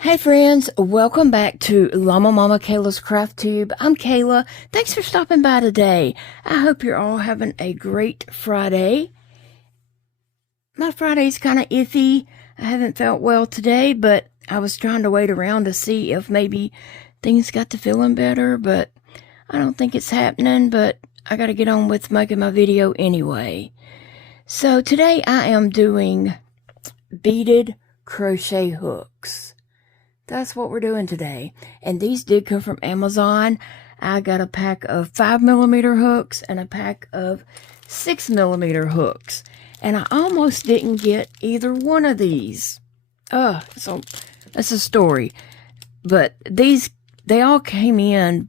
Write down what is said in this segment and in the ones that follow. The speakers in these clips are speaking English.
Hey friends, welcome back to Llama Mama Kayla's Craft Tube. I'm Kayla. Thanks for stopping by today. I hope you're all having a great Friday. My Friday's kind of iffy. I haven't felt well today, but I was trying to wait around to see if maybe things got to feeling better, but I don't think it's happening, but I gotta get on with making my video anyway. So today I am doing beaded crochet hooks. That's what we're doing today. And these did come from Amazon. I got a pack of 5mm hooks and a pack of 6mm hooks. And I almost didn't get either one of these. So that's a story. But they all came in.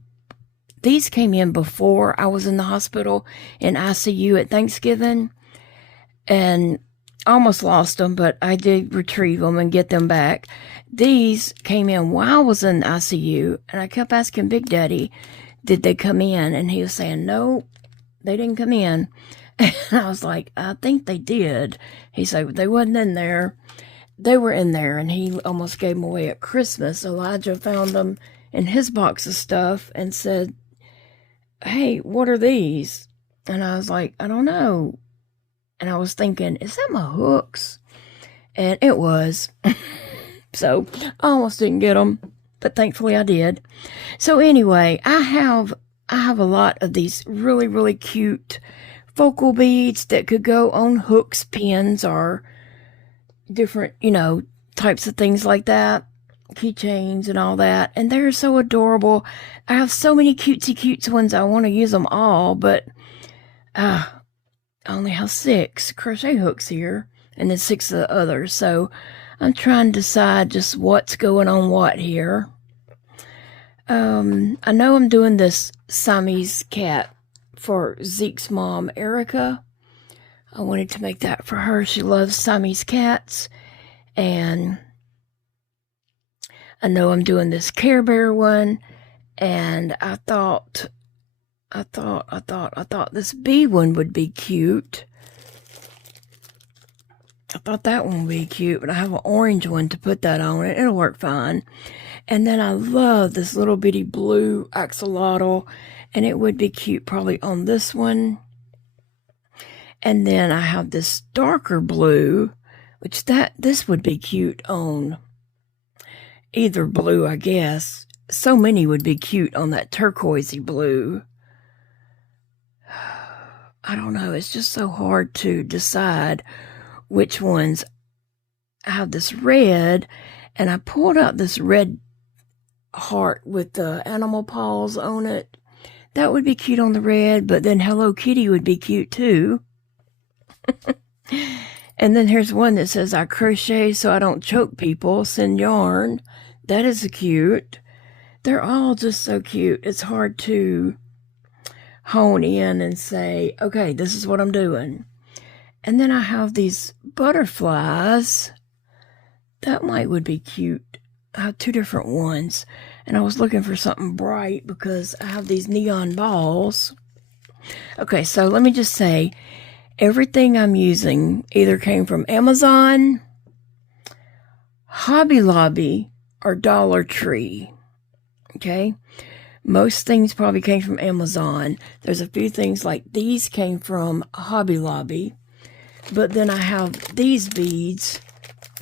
These came in before I was in the hospital in ICU at Thanksgiving. And almost lost them, but I did retrieve them and get them back. These came in while I was in ICU, and I kept asking Big Daddy, did they come in? And he was saying, no, they didn't come in. And I was like, I think they did. He said, they wasn't in there. They were in there, and he almost gave them away at Christmas. Elijah found them in his box of stuff and said, hey, what are these? And I was like, I don't know. And I was thinking, is that my hooks? And it was. So I almost didn't get them, but thankfully I did. So anyway, I have a lot of these really, really cute focal beads that could go on hooks, pins, or different, types of things like that. Keychains and all that. And they're so adorable. I have so many cutesy ones. I want to use them all, but I only have 6 crochet hooks here, and then 6 of the others, so I'm trying to decide just what's going on what here. I know I'm doing this Siamese cat for Zeke's mom, Erica. I wanted to make that for her. She loves Siamese cats, and I know I'm doing this Care Bear one, and I thought this bee one would be cute. I thought that one would be cute, but I have an orange one to put that on it. It'll work fine. And then I love this little bitty blue axolotl, and it would be cute probably on this one. And then I have this darker blue, which this would be cute on either blue, I guess. So many would be cute on that turquoisey blue. I don't know. It's just so hard to decide which ones. I have this red, and I pulled out this red heart with the animal paws on it. That would be cute on the red, but then Hello Kitty would be cute too. And then here's one that says, I crochet so I don't choke people, send yarn. That is cute. They're all just so cute. It's hard to hone in and say, okay, this is what I'm doing. And then I have these butterflies. That would be cute. I have 2 different ones, and I was looking for something bright because I have these neon balls. Okay, so let me just say, everything I'm using either came from Amazon, Hobby Lobby, or Dollar Tree. Okay? Most things probably came from Amazon. There's a few things like these came from Hobby Lobby. But then I have these beads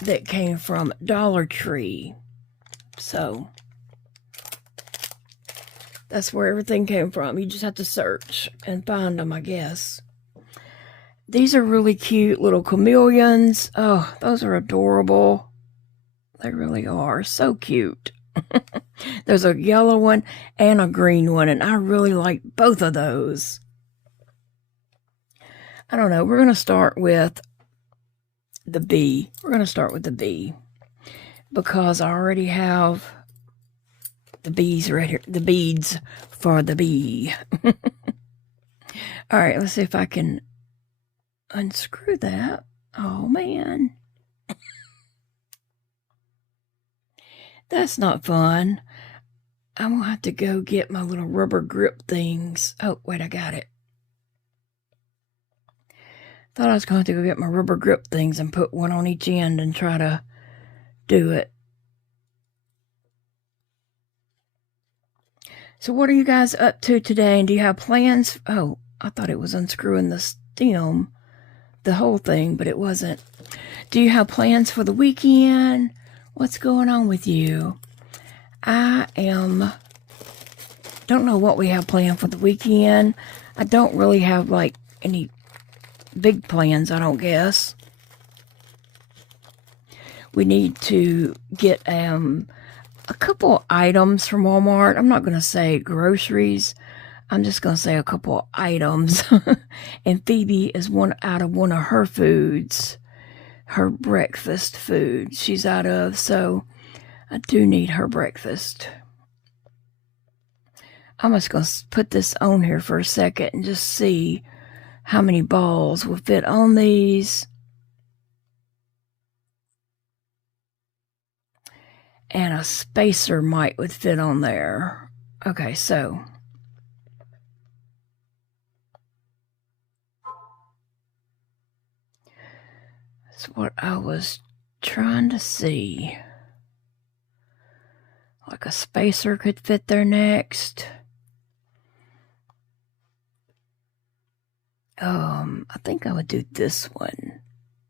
that came from Dollar Tree. So that's where everything came from. You just have to search and find them, I guess. These are really cute little chameleons. Oh, those are adorable. They really are. So cute. There's a yellow one and a green one, and I really like both of those. I don't know. We're going to start with the bee. We're going to start with the bee because I already have the bees right here. The beads for the bee. All right. Let's see if I can unscrew that. Oh, man. That's not fun. I'm going to have to go get my little rubber grip things. Oh, wait, I got it. Thought I was going to go get my rubber grip things and put one on each end and try to do it. So what are you guys up to today? And do you have plans? Oh, I thought it was unscrewing the stem, the whole thing, but it wasn't. Do you have plans for the weekend? What's going on with you? Don't know what we have planned for the weekend. I don't really have like any big plans, I don't guess. We need to get a couple items from Walmart. I'm not going to say groceries. I'm just going to say a couple items. And Phoebe is out of one of her foods, her breakfast food she's out of. So I do need her breakfast. I'm just going to put this on here for a second and just see how many balls will fit on these. And a spacer would fit on there. Okay, so that's what I was trying to see. Like a spacer could fit there next. I think I would do this one.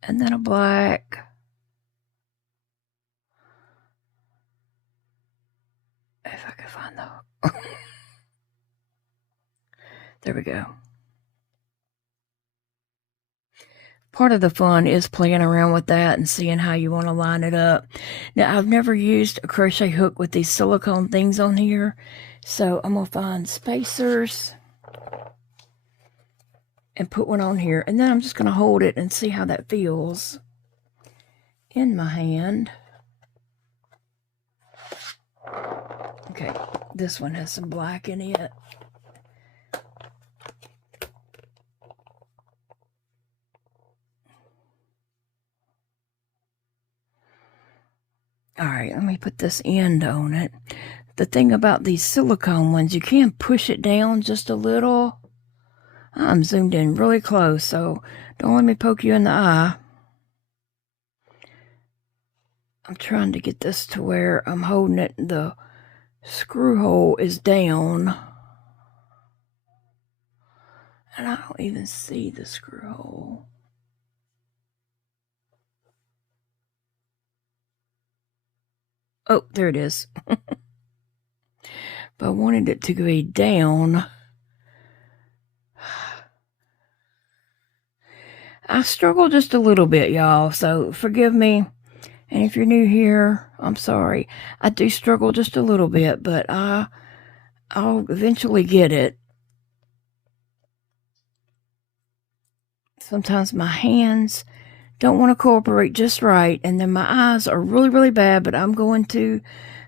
And then a black. If I could find the... There we go. Part of the fun is playing around with that and seeing how you want to line it up. Now, I've never used a crochet hook with these silicone things on here, so I'm going to find spacers and put one on here. And then I'm just going to hold it and see how that feels in my hand. Okay, this one has some black in it. All right, let me put this end on it. The thing about these silicone ones, you can push it down just a little. I'm zoomed in really close, so don't let me poke you in the eye. I'm trying to get this to where I'm holding it, the screw hole is down. And I don't even see the screw hole. Oh, there it is. But I wanted it to be down. I struggle just a little bit, y'all, so forgive me. And if you're new here, I'm sorry. I do struggle just a little bit, but I'll eventually get it. Sometimes my hands don't want to cooperate just right, and then my eyes are really, really bad, but I'm going to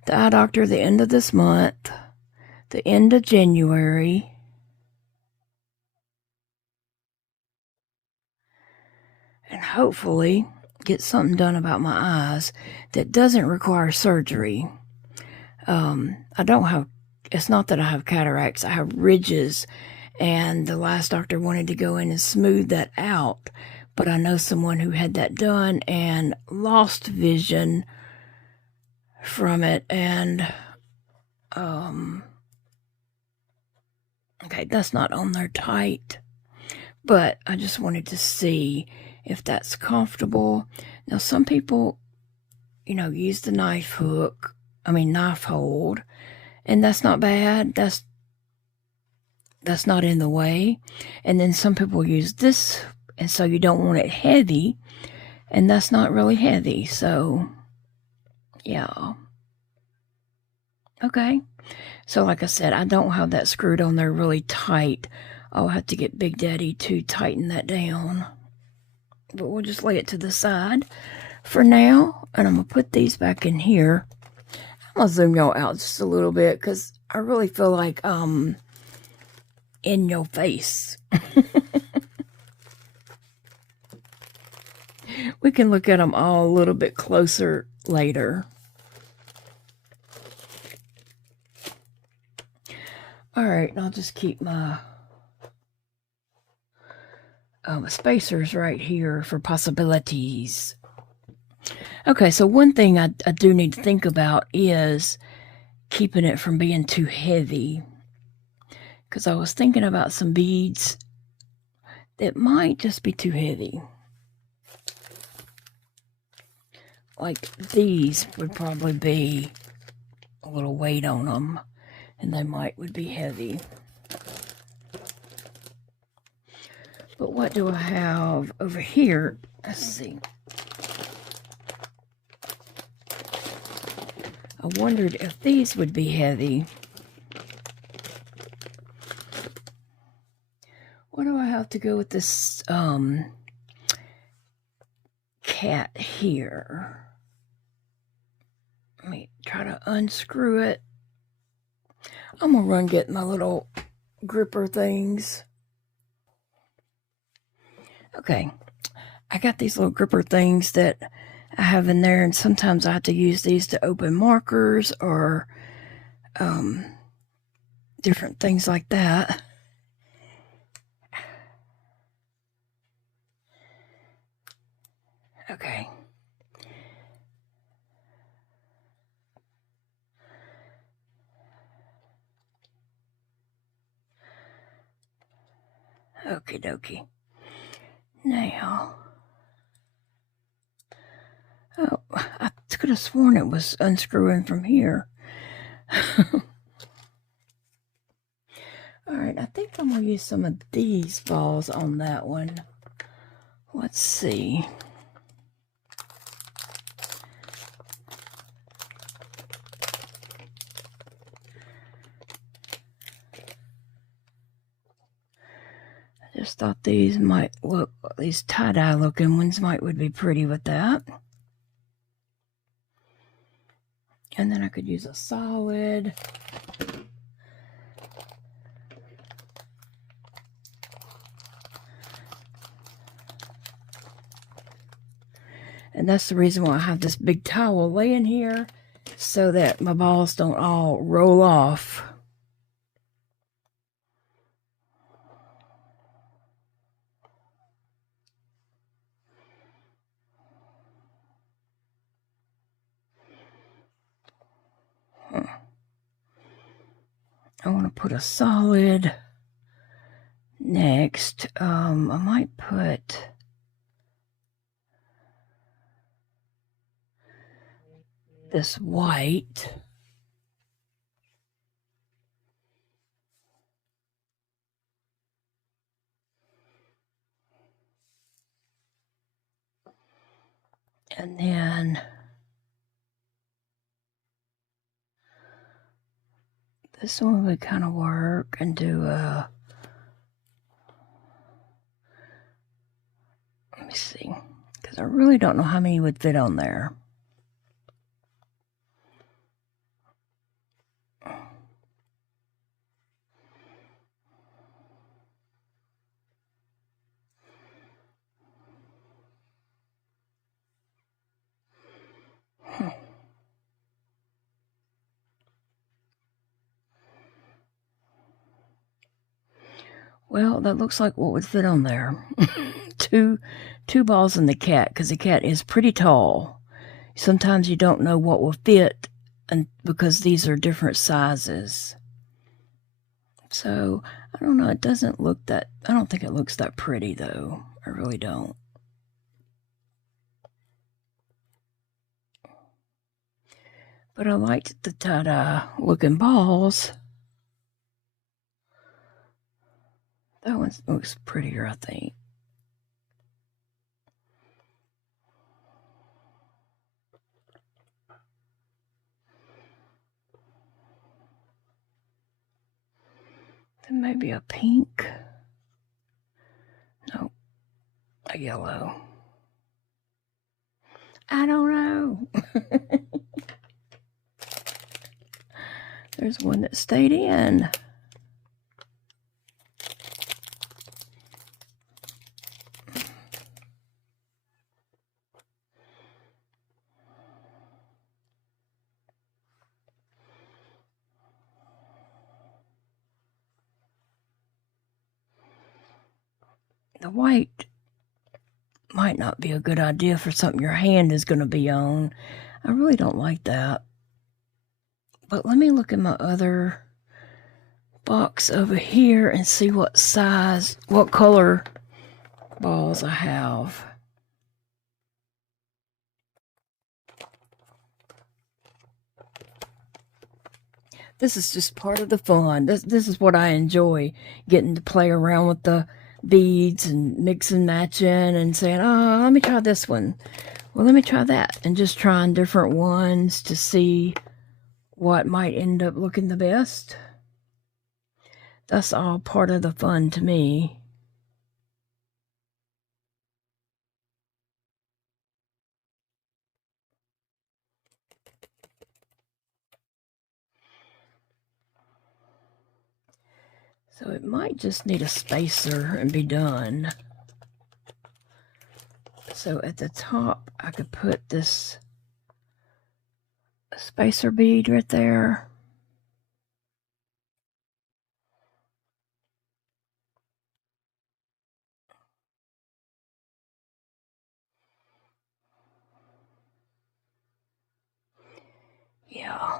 the eye doctor the end of this month, the end of January. And hopefully get something done about my eyes that doesn't require surgery. It's not that I have cataracts, I have ridges, and the last doctor wanted to go in and smooth that out, but I know someone who had that done and lost vision from it, and okay, that's not on there tight, but I just wanted to see if that's comfortable. Now, some people, use the knife hold, and that's not bad. That's not in the way. And then some people use this, and so you don't want it heavy, and that's not really heavy. So, yeah. Okay. So, like I said, I don't have that screwed on there really tight. I'll have to get Big Daddy to tighten that down. But we'll just lay it to the side for now. And I'm going to put these back in here. I'm going to zoom y'all out just a little bit because I really feel like in your face. We can look at them all a little bit closer later. All right, and I'll just keep my spacers right here for possibilities. Okay, so one thing I do need to think about is keeping it from being too heavy. because I was thinking about some beads that might just be too heavy. Like these would probably be a little weight on them, and they would be heavy. But what do I have over here? Let's see. I wondered if these would be heavy. What do I have to go with this cat here? Let me try to unscrew it. I'm gonna run get my little gripper things. Okay, I got these little gripper things that I have in there, and sometimes I have to use these to open markers or different things like that. Okay. Okie dokie. Now, oh, I could have sworn it was unscrewing from here. Alright, I think I'm going to use some of these balls on that one. Let's see. I just thought these might look, these tie-dye looking ones would be pretty with that. And then I could use a solid. And that's the reason why I have this big towel laying here, so that my balls don't all roll off. I want to put a solid next. I might put this white. And then this one would kind of work, and do a, let me see, because I really don't know how many would fit on there. Well, that looks like what would fit on there. two balls in the cat, because the cat is pretty tall. Sometimes you don't know what will fit, and because these are different sizes. So, I don't know, it doesn't look that, I don't think it looks that pretty though. I really don't. But I liked the tie-dye looking balls. That one looks prettier, I think. Then maybe a pink. Nope. A yellow. I don't know. There's one that stayed in. The white might not be a good idea for something your hand is going to be on. I really don't like that. But let me look at my other box over here and see what size, what color balls I have. This is just part of the fun. This is what I enjoy, getting to play around with the beads and mix and matching and saying, oh, let me try this one. Well, let me try that. And just trying different ones to see what might end up looking the best. That's all part of the fun to me. So it might just need a spacer and be done. So at the top, I could put this spacer bead right there. Yeah.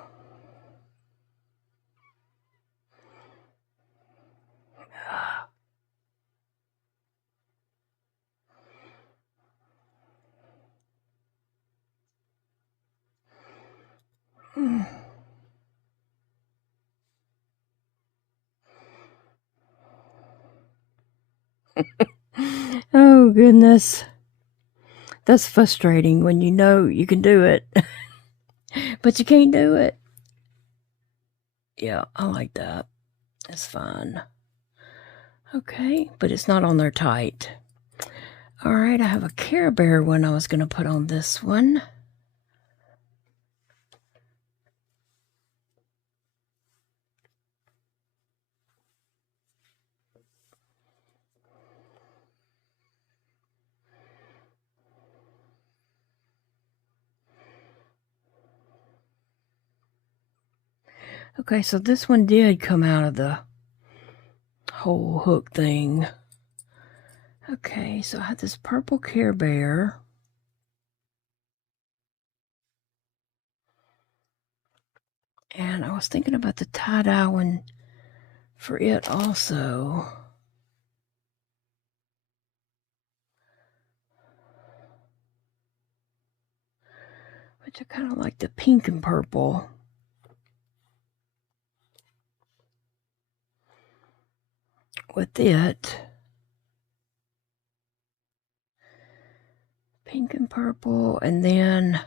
Oh, goodness. That's frustrating when you know you can do it, but you can't do it. Yeah, I like that. It's fine. Okay, but it's not on there tight. All right, I have a Care Bear one I was going to put on this one. Okay, so this one did come out of the whole hook thing. Okay, so I have this purple Care Bear. And I was thinking about the tie-dye one for it also. Which I kind of like the pink and purple. With it. Pink and purple, and then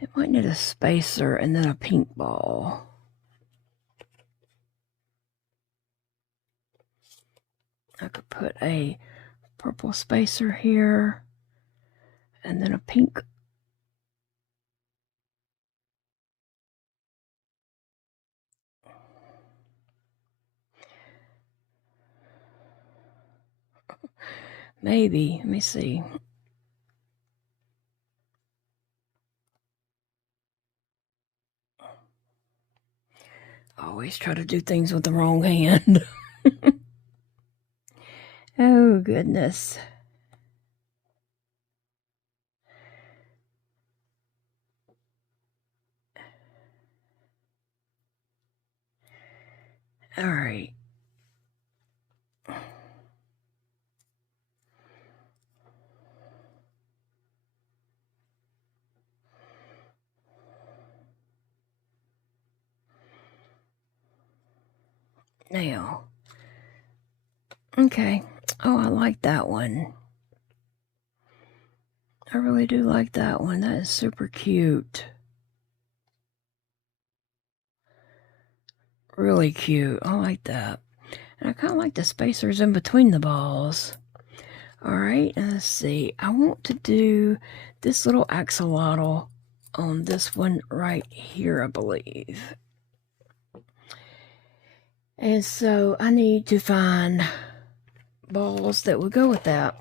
it might need a spacer and then a pink ball. I could put a purple spacer here and then a pink. Maybe, let me see. I always try to do things with the wrong hand. Oh, goodness. All right. Now. Okay. Oh, I like that one. I really do like that one. That is super cute. Really cute. I like that. And I kind of like the spacers in between the balls. Alright, let's see. I want to do this little axolotl on this one right here, I believe. And so I need to find balls that will go with that.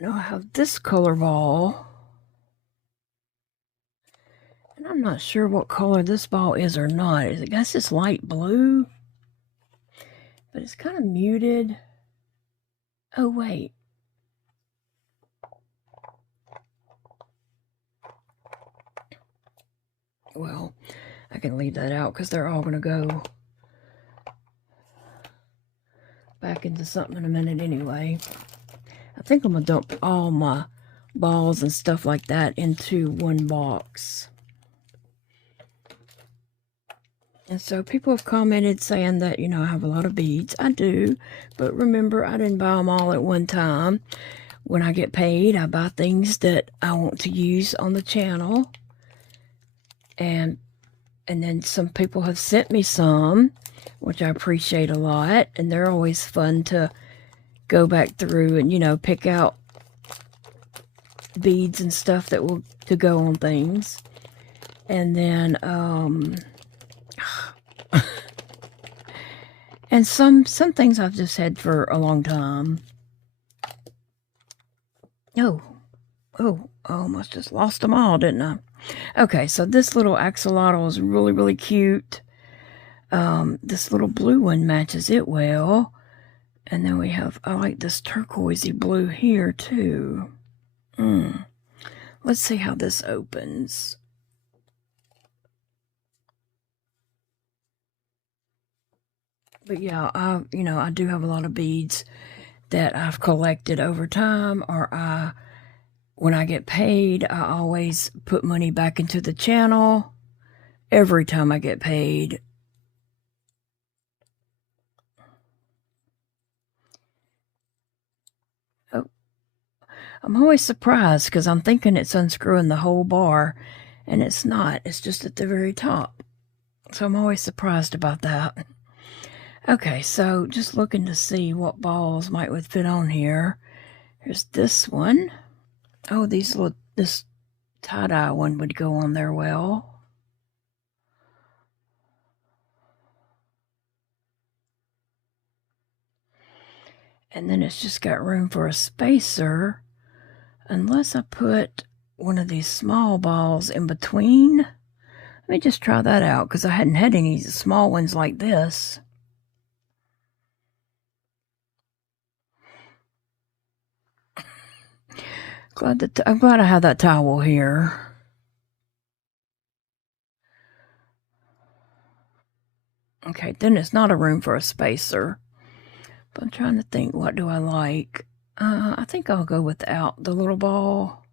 I know I have this color ball. And I'm not sure what color this ball is or not. I guess it's light blue. But it's kind of muted. Oh, wait. Well, I can leave that out because they're all going to go back into something in a minute anyway. I think I'm going to dump all my balls and stuff like that into one box. And so people have commented saying that, you know, I have a lot of beads. I do, but remember, I didn't buy them all at one time. When I get paid, I buy things that I want to use on the channel. And then some people have sent me some, which I appreciate a lot. And they're always fun to go back through and, you know, pick out beads and stuff that will to go on things. And then and some things I've just had for a long time. I almost just lost them all, didn't I? Okay, so this little axolotl is really, really cute. This little blue one matches it well. And then we have, I like this turquoisey blue here too. Let's see how this opens. But yeah, I do have a lot of beads that I've collected over time, or when I get paid, I always put money back into the channel every time I get paid. Oh, I'm always surprised because I'm thinking it's unscrewing the whole bar, and it's not. It's just at the very top. So I'm always surprised about that. Okay, so just looking to see what balls would fit on here. Here's this one. Oh, this tie-dye one would go on there well. And then it's just got room for a spacer, unless I put one of these small balls in between. Let me just try that out, because I hadn't had any small ones like this. I'm glad I have that towel here. Okay, then it's not a room for a spacer. But I'm trying to think, what do I like? I think I'll go without the little ball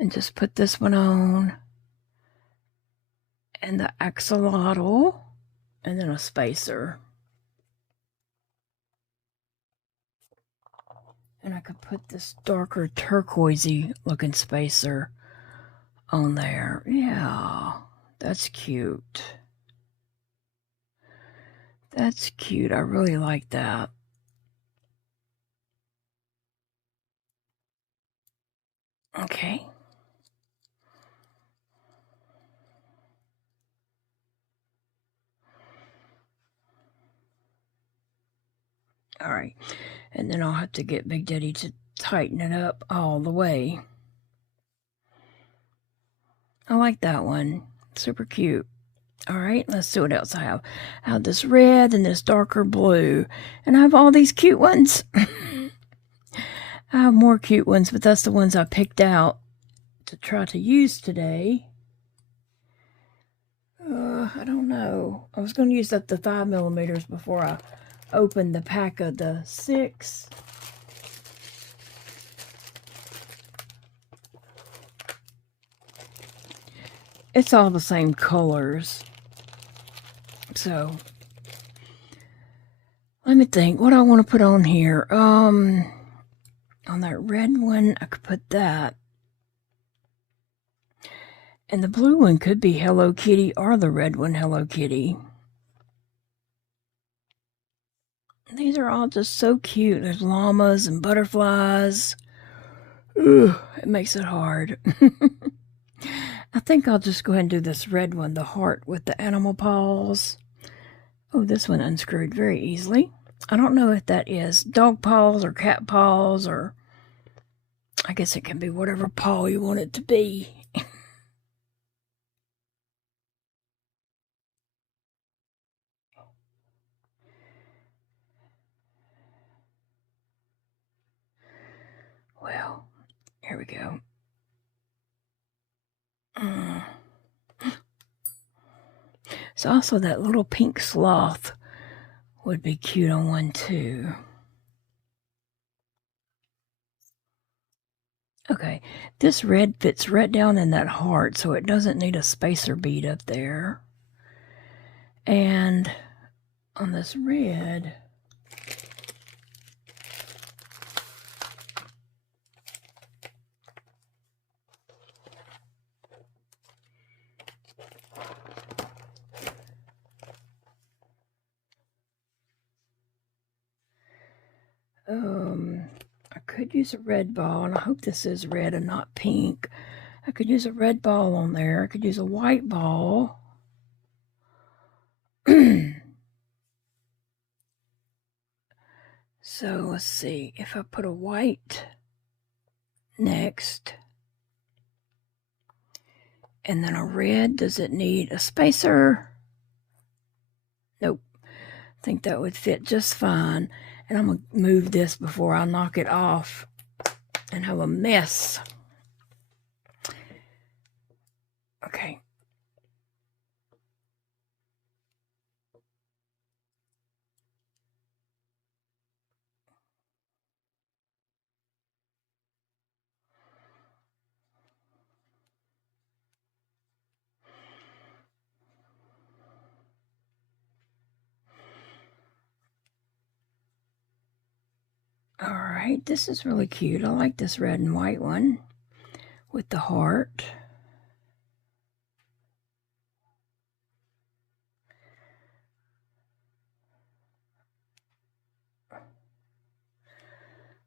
and just put this one on. And the axolotl, and then a spacer. And I could put this darker turquoisey looking spacer on there. Yeah, that's cute. That's cute. I really like that. Okay. All right. And then I'll have to get Big Daddy to tighten it up all the way. I like that one. Super cute. All right, let's see what else I have. I have this red and this darker blue. And I have all these cute ones. I have more cute ones, but that's the ones I picked out to try to use today. I don't know. I was going to use up the 5mm before I opened the pack of the 6. It's all the same colors. So, let me think. What I want to put on here. On that red one, I could put that. And the blue one could be Hello Kitty, or the red one Hello Kitty. These are all just so cute. There's llamas and butterflies. Ugh, it makes it hard. I think I'll just go ahead and do this red one, the heart with the animal paws. Oh, this one unscrewed very easily. I don't know if that is dog paws or cat paws, or I guess it can be whatever paw you want it to be. Well, here we go. It's also that little pink sloth would be cute on one too. Okay, this red fits right down in that heart, so it doesn't need a spacer bead up there. And on this red, I could use a red ball, and I hope this is red and not pink. I could use a red ball on there. I could use a white ball. So let's see, if I put a white next, and then a red, does it need a spacer? Nope. I think that would fit just fine. And I'm going to move this before I knock it off and have a mess. Okay. All right, this is really cute. I like this red and white one with the heart.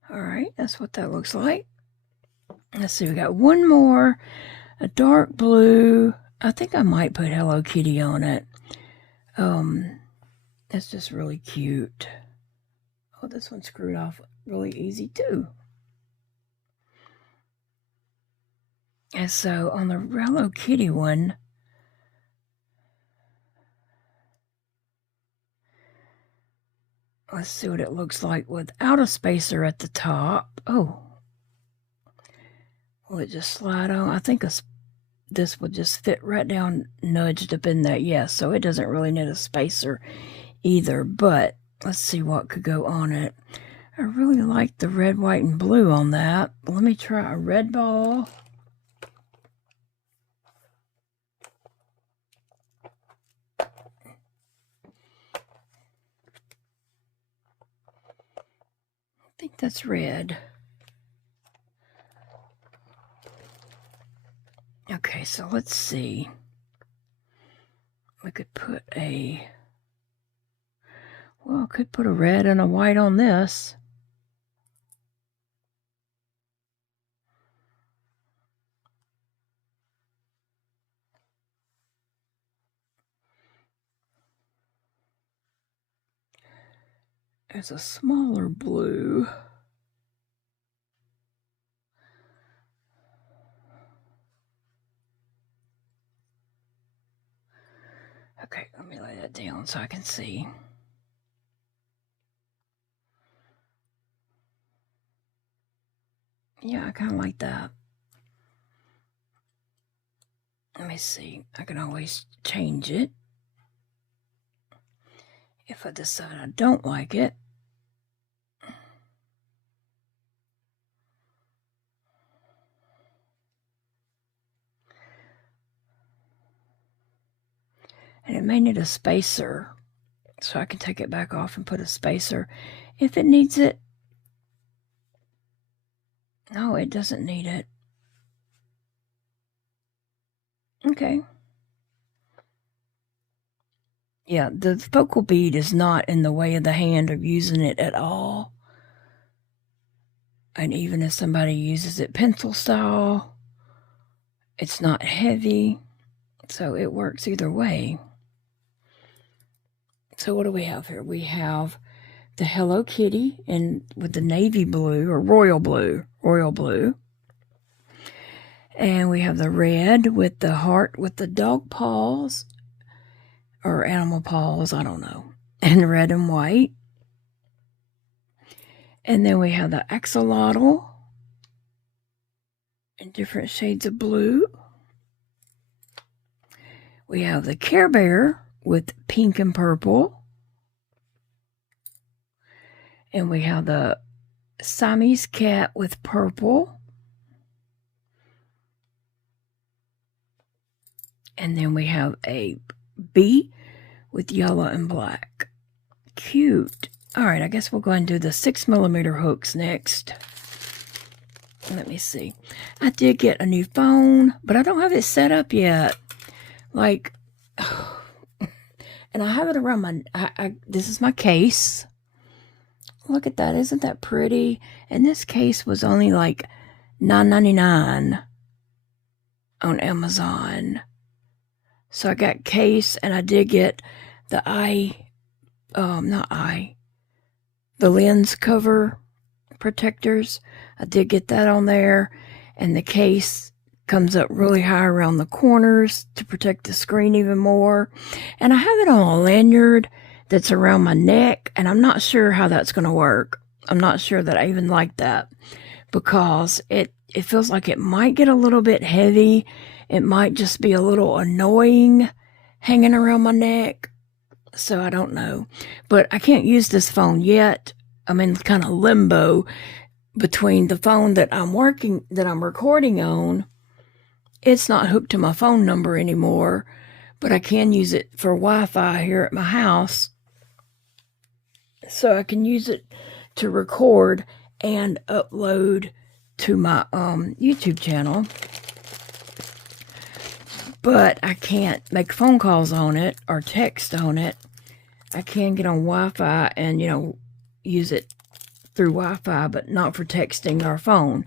All right, that's what that looks like. Let's see, we got one more, a dark blue. I think I might put Hello Kitty on it. That's just really cute. Oh, this one screwed off really easy too. And so on the Hello Kitty one, let's see what it looks like without a spacer at the top. Oh, will it just slide on? I think this would just fit right down, nudged up in that. Yes, so it doesn't really need a spacer either, but let's see what could go on it. I really like the red, white, and blue on that. Let me try a red ball. I think that's red. Okay, so let's see. We could put a... Well, I could put a red and a white on this. There's a smaller blue. Okay, let me lay that down so I can see. Yeah, I kind of like that. Let me see. I can always change it if I decide I don't like it. And it may need a spacer, so I can take it back off and put a spacer if it needs it. No, it doesn't need it. Okay. Yeah, the focal bead is not in the way of the hand of using it at all. And even if somebody uses it pencil style, it's not heavy, so it works either way. So what do we have here? We have the Hello Kitty with the navy blue or royal blue. And we have the red with the heart with the dog paws or animal paws, I don't know, and red and white. And then we have the axolotl in different shades of blue. We have the Care Bear with pink and purple. And we have the Siamese cat with purple. And then we have a bee with yellow and black. Cute. All right, I guess we'll go ahead and do the 6mm hooks next. Let me see. I did get a new phone, but I don't have it set up yet. Like, and I have it around my, this is my case. Look at that. Isn't that pretty? And this case was only like $9.99 on Amazon. So I got case, and I did get the the lens cover protectors. I did get that on there, and the case comes up really high around the corners to protect the screen even more. And I have it on a lanyard that's around my neck, and I'm not sure how that's going to work. I'm not sure that I even like that, because it feels like it might get a little bit heavy. It might just be a little annoying hanging around my neck. So I don't know. But I can't use this phone yet. I'm in kind of limbo between the phone that I'm recording on. It's not hooked to my phone number anymore, but I can use it for Wi-Fi here at my house. So I can use it to record and upload to my YouTube channel. But I can't make phone calls on it or text on it. I can get on Wi-Fi and, use it through Wi-Fi, but not for texting or phone.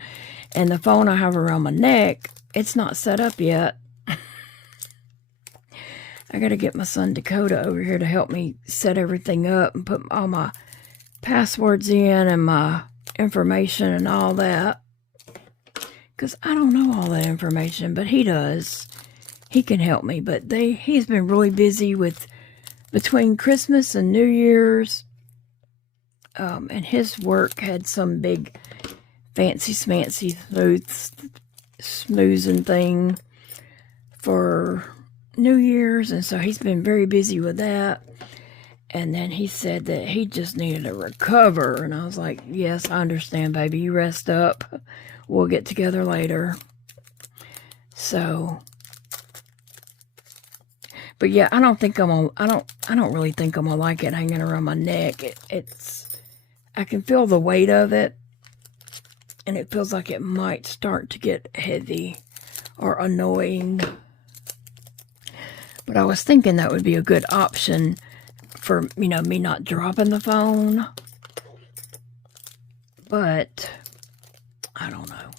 And the phone I have around my neck, it's not set up yet. I got to get my son Dakota over here to help me set everything up and put all my passwords in and my information and all that. Because I don't know all that information, but he does. He can help me, but he's been really busy with between Christmas and New Year's, and his work had some big fancy smancy smoozing thing for New Year's, and so he's been very busy with that. And then he said that he just needed to recover, and I was like, yes, I understand, baby. You rest up. We'll get together later. So, but yeah, I don't really think I'm gonna like it hanging around my neck. I can feel the weight of it, and it feels like it might start to get heavy or annoying. But I was thinking that would be a good option for, me not dropping the phone. But I don't know.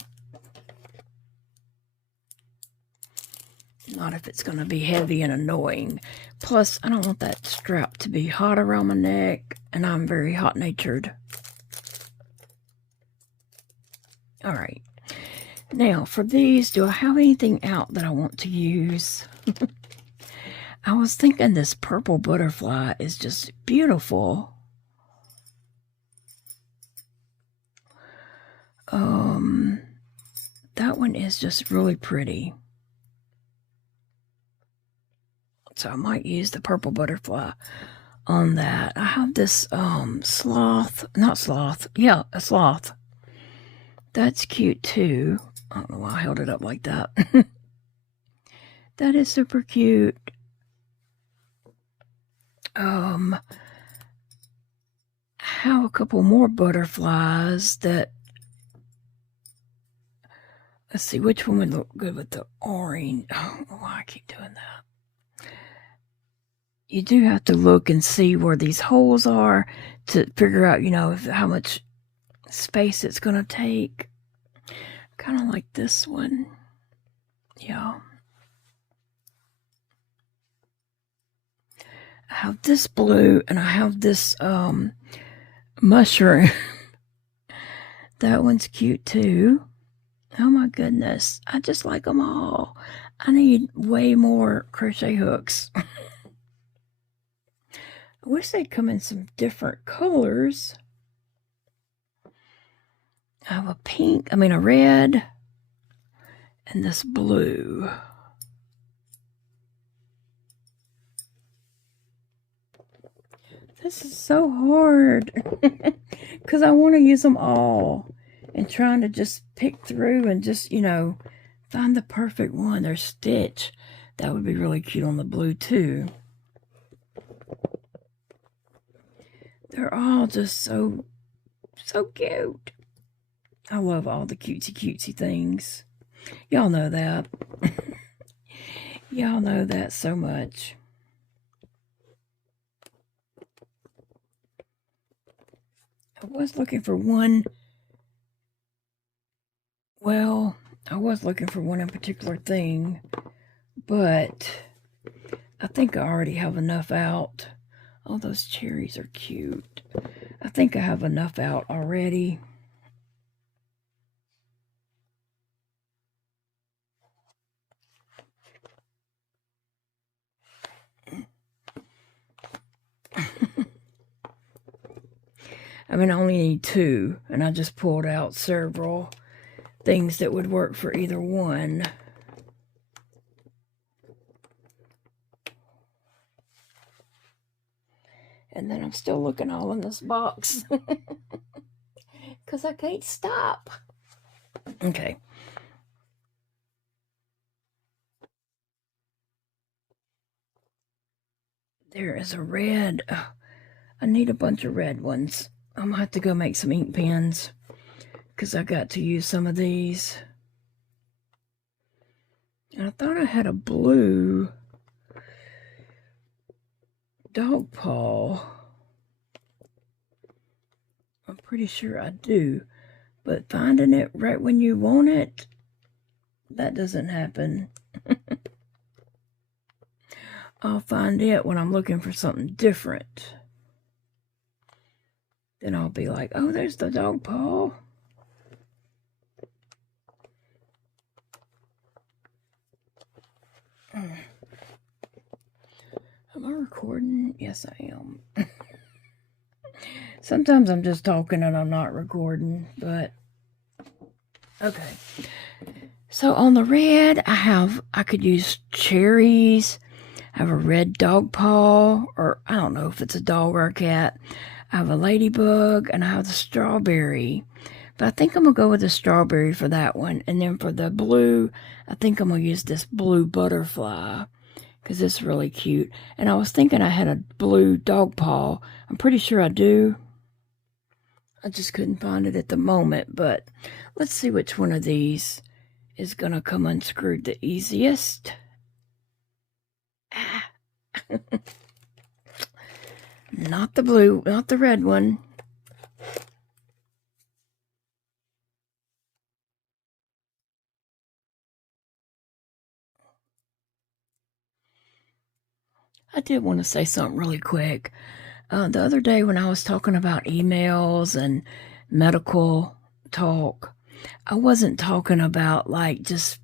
Not if it's going to be heavy and annoying. Plus, I don't want that strap to be hot around my neck, and I'm very hot-natured. All right. Now, for these, do I have anything out that I want to use? I was thinking this purple butterfly is just beautiful. That one is just really pretty. So I might use the purple butterfly on that. I have this a sloth. That's cute too. I don't know why I held it up like that. That is super cute. I have a couple more butterflies that, let's see, which one would look good with the orange? Oh, why I keep doing that. You do have to look and see where these holes are to figure out, how much space it's going to take. Kind of like this one. Yeah. I have this blue, and I have this mushroom. That one's cute too. Oh my goodness. I just like them all. I need way more crochet hooks. I wish they'd come in some different colors. I have a red, and this blue. This is so hard because I want to use them all and trying to just pick through and just, you know, find the perfect one. There's Stitch. That would be really cute on the blue too. They're all just so cute. I love all the cutesy things. Y'all know that. Y'all know that so much. I was looking for one. Well, I was looking for one in particular thing, but I think I already have enough out. Oh, those cherries are cute. I think I have enough out already. I mean, I only need 2, and I just pulled out several things that would work for either one. And then I'm still looking all in this box because I can't stop. Okay. There is a red. I need a bunch of red ones. I'm going to have to go make some ink pens because I got to use some of these. And I thought I had a blue dog paw. I'm pretty sure I do. But finding it right when you want it, that doesn't happen. I'll find it when I'm looking for something different. Then I'll be like, oh, there's the dog paw. Am I recording? Yes, I am. Sometimes I'm just talking and I'm not recording, but okay. So on the red, I could use cherries. I have a red dog paw, or I don't know if it's a dog or a cat. I have a ladybug, and I have the strawberry. But I think I'm going to go with the strawberry for that one. And then for the blue, I think I'm going to use this blue butterfly because it's really cute. And I was thinking I had a blue dog paw. I'm pretty sure I do. I just couldn't find it at the moment. But let's see which one of these is going to come unscrewed the easiest. Not the blue, not the red one. I did want to say something really quick. The other day when I was talking about emails and medical talk, I wasn't talking about like just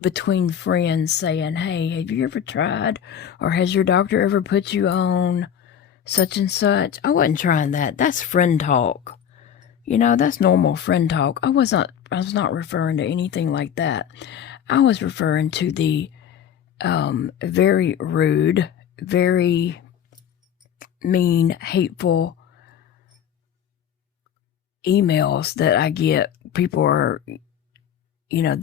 between friends saying, hey, have you ever tried, or has your doctor ever put you on such and such? I wasn't trying that. That's friend talk. You know, that's normal friend talk. I was not referring to anything like that. I was referring to the very rude, very mean, hateful emails that I get. People are, you know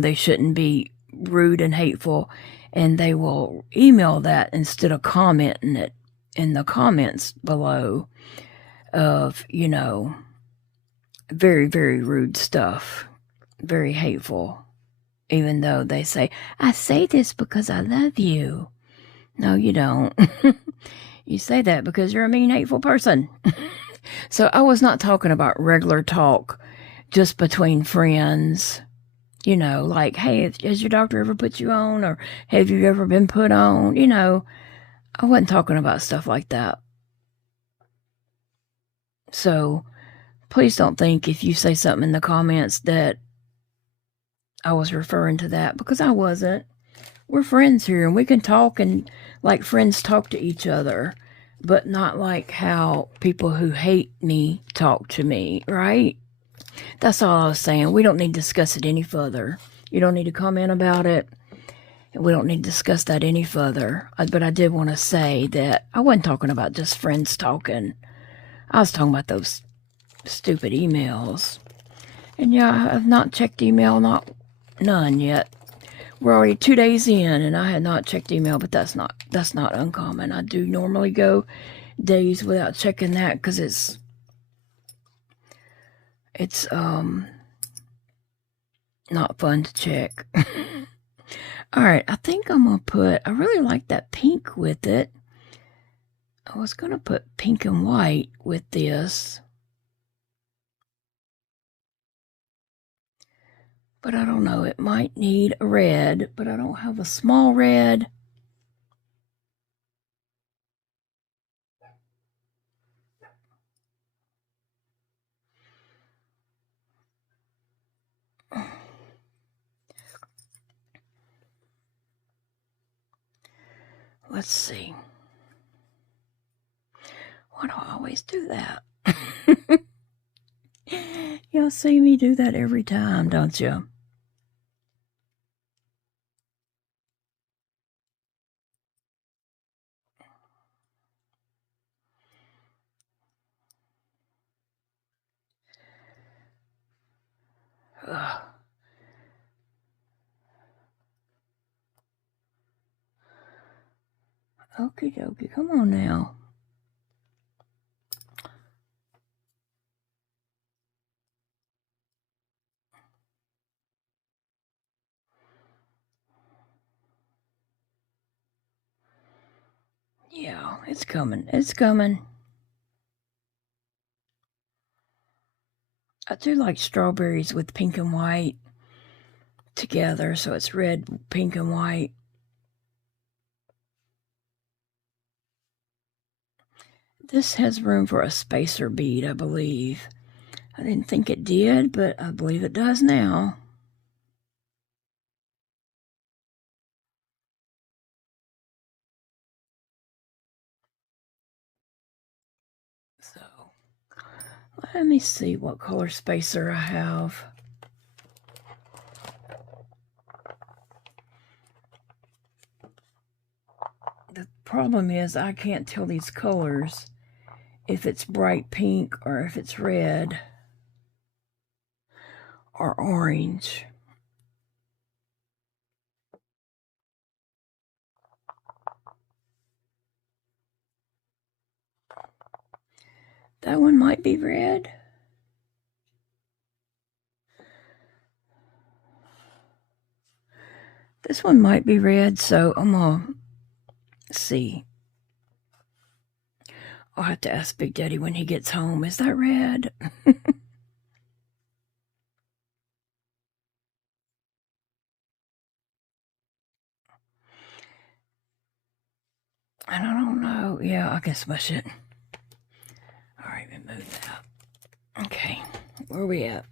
they shouldn't be rude and hateful, and they will email that instead of commenting it in the comments below of, very, very rude stuff, very hateful, even though they say, I say this because I love you. No, you don't. You say that because you're a mean, hateful person. So I was not talking about regular talk just between friends, like, hey, has your doctor ever put you on, or have you ever been put on? I wasn't talking about stuff like that. So please don't think if you say something in the comments that I was referring to that, because I wasn't. We're friends here, and we can talk and like friends talk to each other, but not like how people who hate me talk to me, right? That's all I was saying. We don't need to discuss it any further. You don't need to comment about it. We don't need to discuss that any further. But I did want to say that I wasn't talking about just friends talking. I was talking about those stupid emails. And yeah, I've not checked email, none yet. We're already 2 days in, and I had not checked email, but that's not uncommon. I do normally go days without checking that because it's not fun to check. All right, I think I'm gonna put. I really like that pink with it. I was gonna put pink and white with this. But I don't know, it might need a red, but I don't have a small red. Let's see. Why do I always do that? Y'all see me do that every time, don't you? Ugh. Okie dokie, come on now. Yeah, it's coming. It's coming. I do like strawberries with pink and white together, so it's red, pink, and white. This has room for a spacer bead, I believe. I didn't think it did, but I believe it does now. So, let me see what color spacer I have. The problem is I can't tell these colors if it's bright pink or if it's red or orange. That one might be red. This one might be red, so I'm gonna see. I'll have to ask Big Daddy when he gets home. Is that red? And I don't know. Yeah, I can smush it. All right, remove that. Okay, where are we at?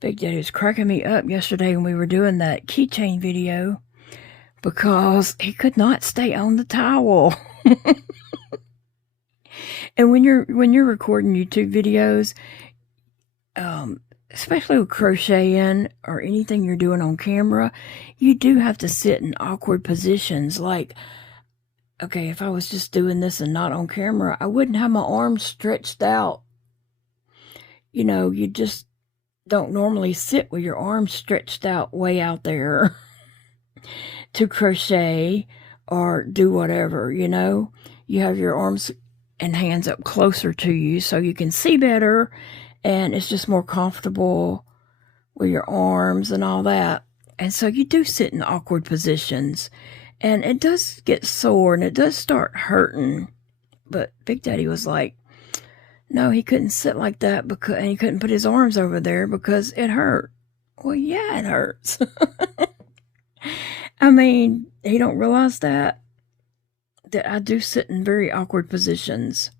Big Daddy was cracking me up yesterday when we were doing that keychain video because he could not stay on the towel. And when you're recording YouTube videos, especially with crocheting or anything you're doing on camera, you do have to sit in awkward positions. Like, okay, if I was just doing this and not on camera, I wouldn't have my arms stretched out. You know, you just don't normally sit with your arms stretched out way out there to crochet or do whatever, you know. You have your arms and hands up closer to you so you can see better, and it's just more comfortable with your arms and all that. And so you do sit in awkward positions, and it does get sore and it does start hurting. But Big Daddy was like, no, he couldn't sit like that because, and he couldn't put his arms over there because it hurt. Well, yeah, it hurts. I mean, he don't realize that I do sit in very awkward positions.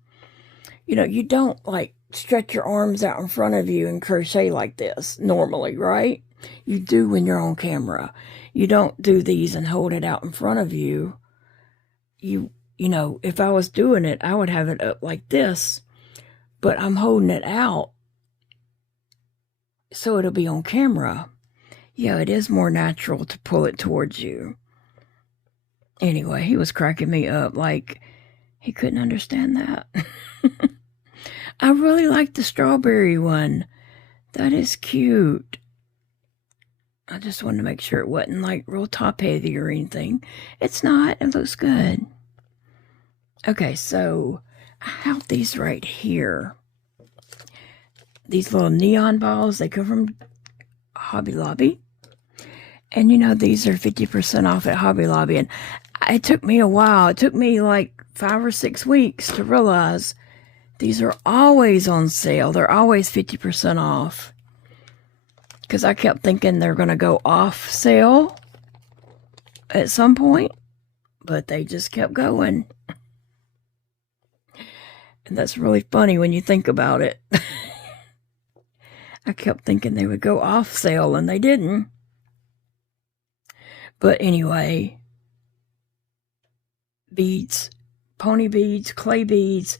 You know, you don't like stretch your arms out in front of you and crochet like this normally, right? You do when you're on camera. You don't do these and hold it out in front of you. You know, if I was doing it, I would have it up like this, but I'm holding it out so it'll be on camera. Yeah, it is more natural to pull it towards you. Anyway, he was cracking me up like he couldn't understand that. I really like the strawberry one. That is cute. I just wanted to make sure it wasn't like real top heavy or anything. It's not. It looks good. Okay, so I have these right here. These little neon balls, they come from Hobby Lobby. And you know, these are 50% off at Hobby Lobby. And it took me a while. It took me like 5 or 6 weeks to realize these are always on sale. They're always 50% off. Because I kept thinking they're going to go off sale at some point, but they just kept going. And that's really funny when you think about it. I kept thinking they would go off sale, and they didn't. But anyway, beads, pony beads, clay beads,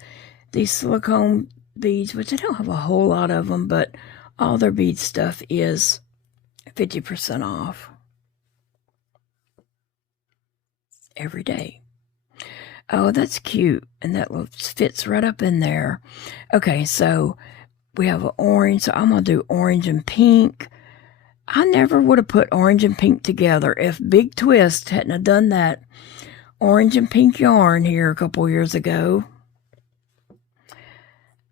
these silicone beads, which I don't have a whole lot of them, but all their bead stuff is 50% off every day. Oh, that's cute. And that fits right up in there. Okay, so we have an orange. So I'm going to do orange and pink. I never would have put orange and pink together if Big Twist hadn't have done that orange and pink yarn here a couple years ago.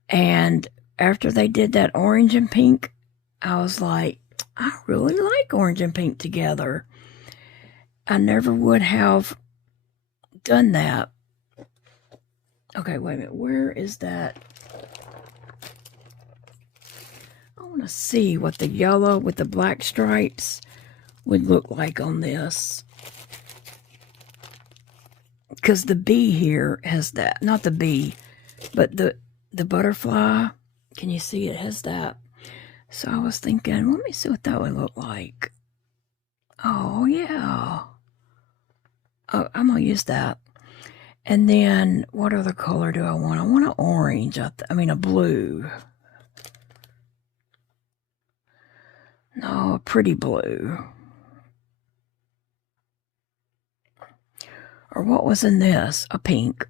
And after they did that orange and pink, I was like, I really like orange and pink together. I never would have done that. Okay, wait a minute. Where is that? I want to see what the yellow with the black stripes would look like on this. Because the bee here has that. Not the bee, but the butterfly. Can you see it has that? So I was thinking, let me see what that would look like. Oh, yeah. Oh, I'm going to use that. And then, what other color do I want? I want an orange. I mean, a blue. No, a pretty blue. Or what was in this? A pink.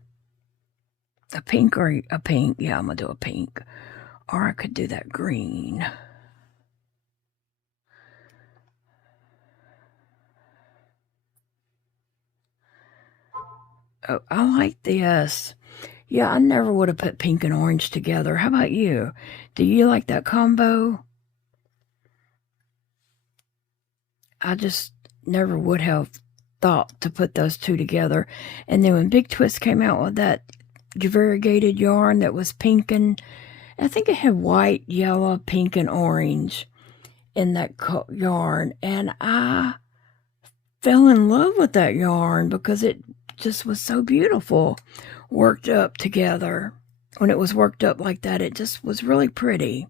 A pink or a pink. Yeah, I'm going to do a pink. Or I could do that green. Oh, I like this. Yeah, I never would have put pink and orange together. How about you? Do you like that combo? I just never would have thought to put those two together. And then when Big Twist came out with that variegated yarn that was pink and I think it had white, yellow, pink, and orange in that yarn. And I fell in love with that yarn because it just was so beautiful worked up together. When it was worked up like that, it just was really pretty.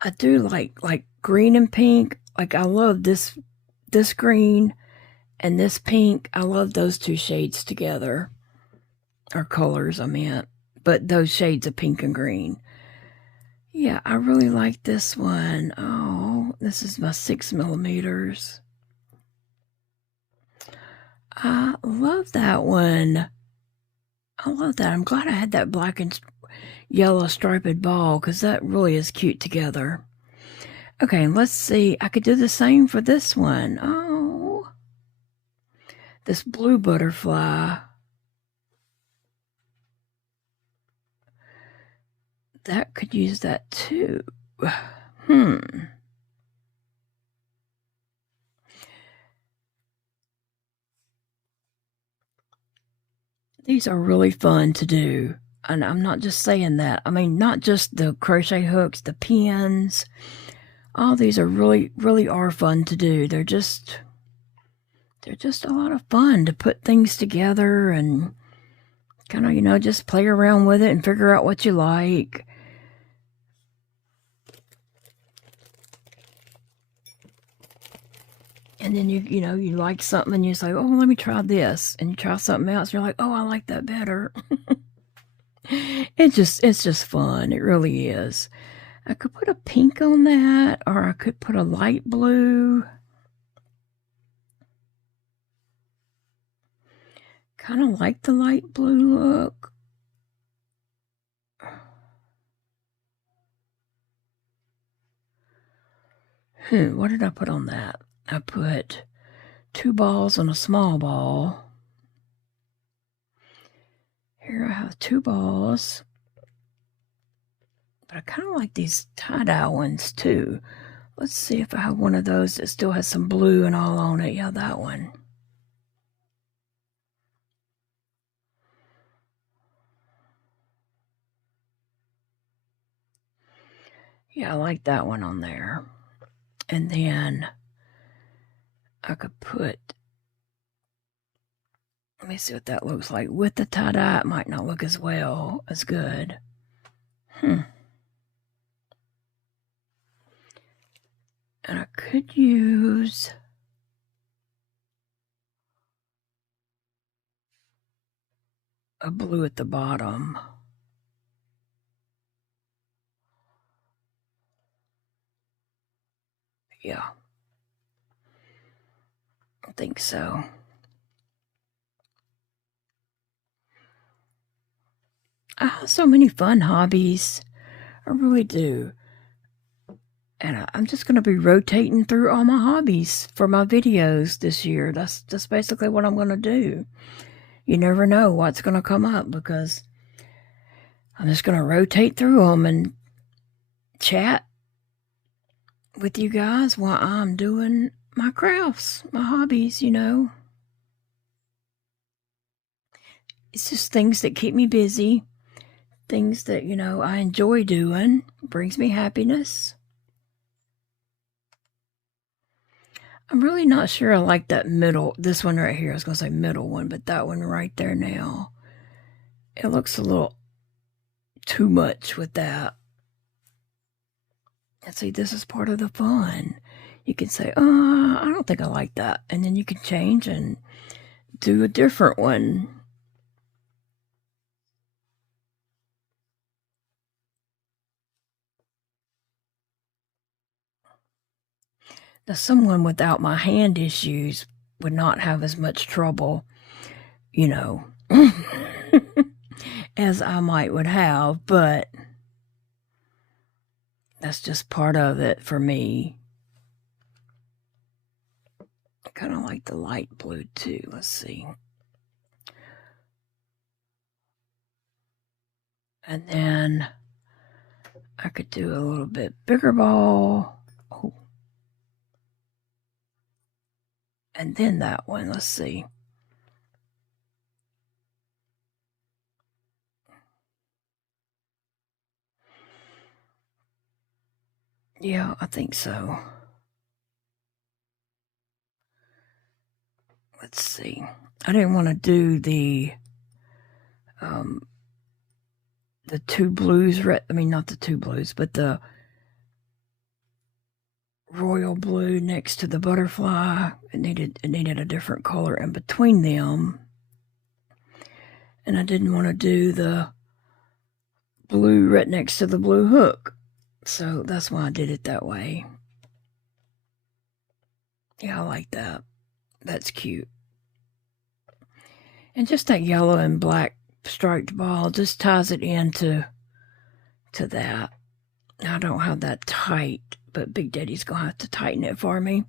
I do like green and pink. Like I love this green and this pink. I love those two shades together. Or colors, I meant. But those shades of pink and green. Yeah, I really like this one. Oh, this is my 6mm. I love that one. I love that. I'm glad I had that black and yellow striped ball because that really is cute together. Okay, let's see. I could do the same for this one. Oh, this blue butterfly. That could use that too. These are really fun to do. And I'm not just saying that. I mean, not just the crochet hooks, the pins. All these are really are fun to do. They're just a lot of fun to put things together and kind of, you know, just play around with it and figure out what you like. And then you know, you like something and you say, oh, let me try this. And you try something else and you're like, oh, I like that better. It's just fun. It really is. I could put a pink on that, or I could put a light blue. Kind of like the light blue look. What did I put on that? I put 2 balls and a small ball. Here I have 2 balls. But I kind of like these tie-dye ones too. Let's see if I have one of those that still has some blue and all on it. Yeah, that one. Yeah, I like that one on there. And then I could put, let me see what that looks like. With the tie-dye, it might not look as well, as good. And I could use a blue at the bottom. Yeah. I think so. I have so many fun hobbies. I really do. And I'm just going to be rotating through all my hobbies for my videos this year. That's just basically what I'm going to do. You never know what's going to come up because I'm just going to rotate through them and chat with you guys while I'm doing my crafts, my hobbies, you know. It's just things that keep me busy, things that, you know, I enjoy doing, brings me happiness. I'm really not sure I like that middle, this one right here. I was going to say middle one, but that one right there now. It looks a little too much with that. And see, this is part of the fun. You can say, I don't think I like that. And then you can change and do a different one. Now, someone without my hand issues would not have as much trouble, you know, as I would have, but that's just part of it for me. I kind of like the light blue too. Let's see. And then I could do a little bit bigger ball. Oh. And then that one, let's see. Yeah, I think so. Let's see. I didn't want to do the 2 blues, not the 2 blues, but the royal blue next to the butterfly. It needed a different color in between them. And I didn't want to do the blue right next to the blue hook. So that's why I did it that way. Yeah, I like that. That's cute. And just that yellow and black striped ball just ties it into that. I don't have that tight, but Big Daddy's going to have to tighten it for me.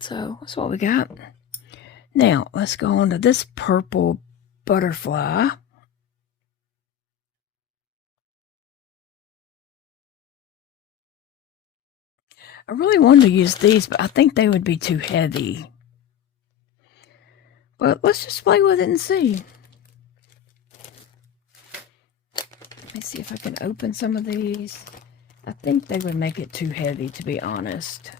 So that's what we got. Now, let's go on to this purple butterfly. I really wanted to use these, but I think they would be too heavy. But let's just play with it and see. Let me see if I can open some of these. I think they would make it too heavy, to be honest.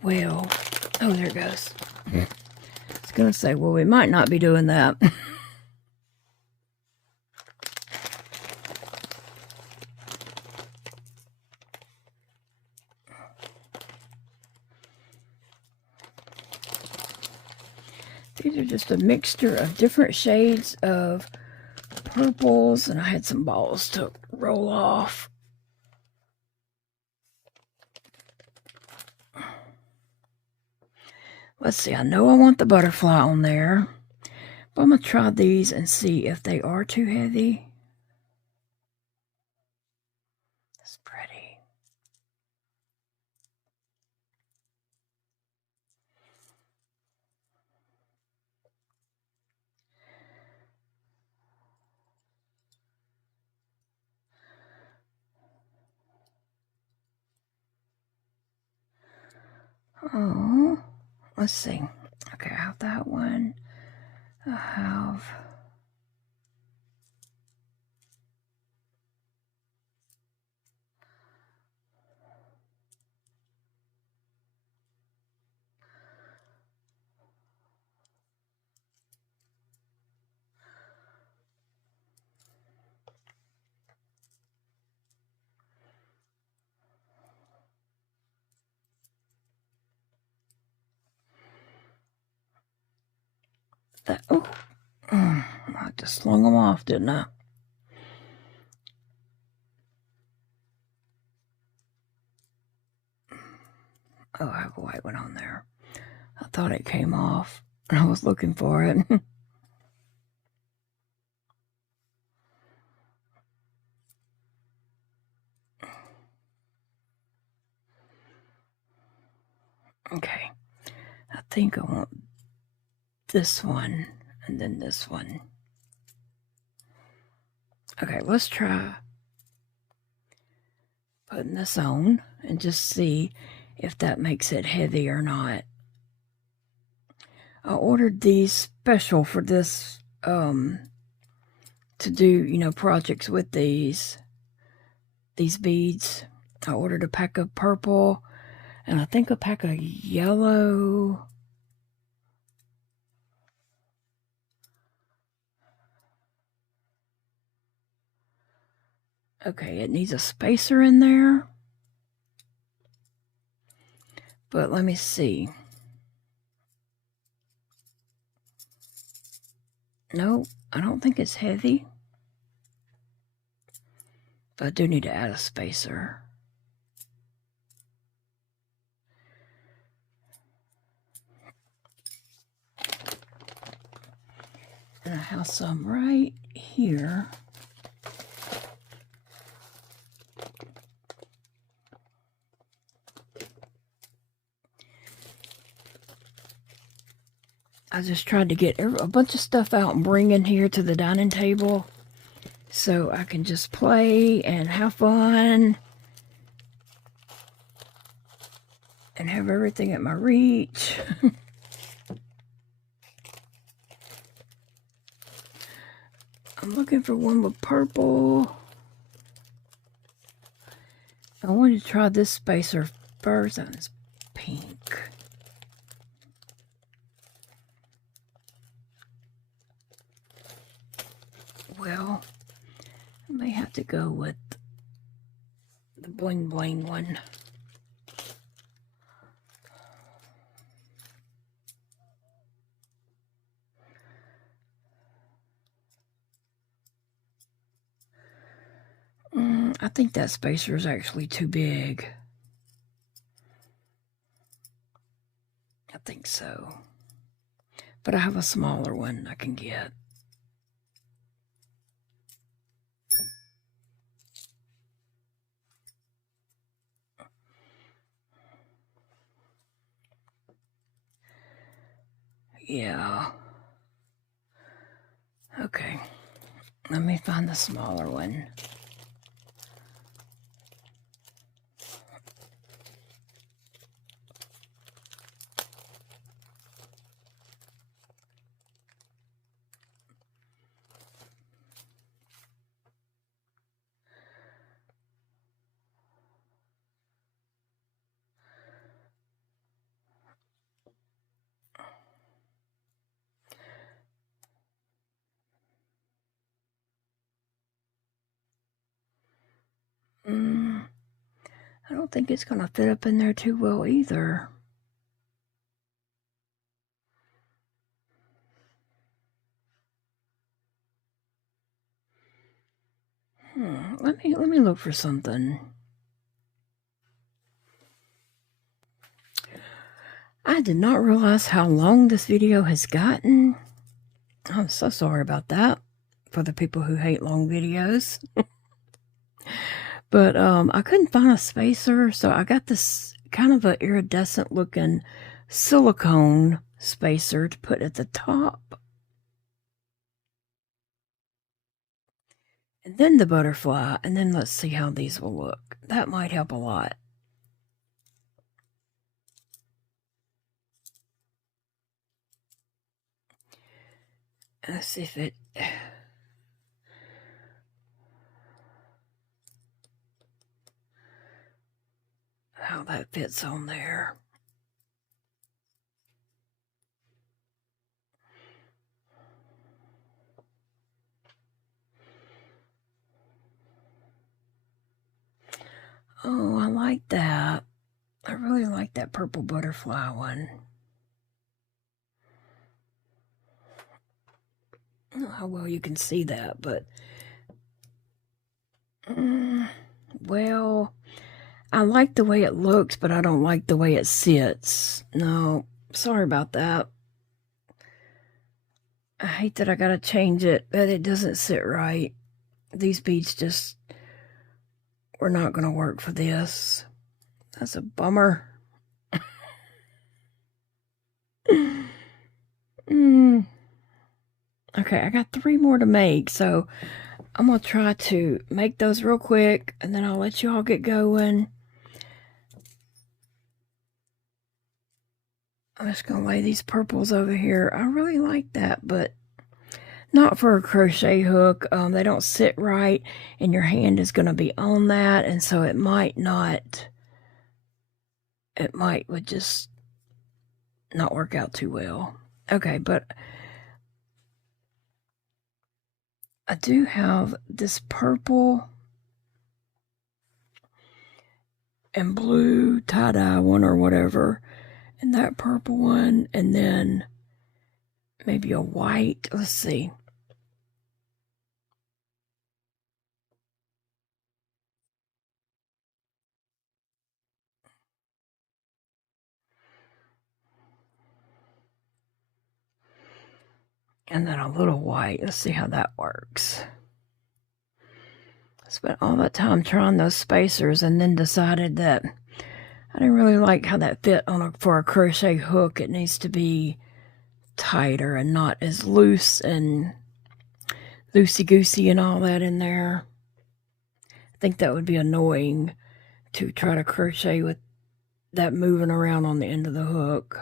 Well, oh, there it goes. I was going to say, well, we might not be doing that. These are just a mixture of different shades of purples, and I had some balls to roll off. Let's see, I know I want the butterfly on there, but I'm going to try these and see if they are too heavy. That's pretty. Oh, let's see. Okay, I have that one. I have... that. Oh, I just slung them off, didn't I? Oh, I have a white one on there. I thought it came off. I was looking for it. Okay, I think I want this one and then this one. Okay, let's try putting this on and just see if that makes it heavy or not. I ordered these special for this, to do, you know, projects with these beads. I ordered a pack of purple and I think a pack of yellow. Okay, it needs a spacer in there. But let me see. No, I don't think it's heavy. But I do need to add a spacer. And I have some right here. I just tried to get a bunch of stuff out and bring in here to the dining table so I can just play and have fun and have everything at my reach. I'm looking for one with purple. I wanted to try this spacer first. That is pink. Well, I may have to go with the bling bling one. I think that spacer is actually too big. I think so. But I have a smaller one I can get. Yeah. Okay. Let me find the smaller one. I don't think it's going to fit up in there too well either. Let me look for something. I did not realize how long this video has gotten. I'm so sorry about that for the people who hate long videos. But I couldn't find a spacer, so I got this kind of an iridescent looking silicone spacer to put at the top. And then the butterfly, and then let's see how these will look. That might help a lot. Let's see if it... how that fits on there. Oh, I like that. I really like that purple butterfly one. I don't know how well you can see that, but... well, I like the way it looks, but I don't like the way it sits. No, sorry about that. I hate that I gotta change it, but it doesn't sit right. These beads just were not gonna work for this. That's a bummer. Okay, I got 3 more to make, so I'm gonna try to make those real quick, and then I'll let you all get going. I'm just gonna lay these purples over here. I really like that, but not for a crochet hook. They don't sit right, and your hand is gonna be on that, and so it might not. It would just not work out too well. Okay, but I do have this purple and blue tie-dye one or whatever, and that purple one, and then maybe a white. Let's see. And then a little white. Let's see how that works. I spent all that time trying those spacers and then decided that I didn't really like how that fit on for a crochet hook. It needs to be tighter and not as loose and loosey-goosey and all that in there. I think that would be annoying to try to crochet with that moving around on the end of the hook.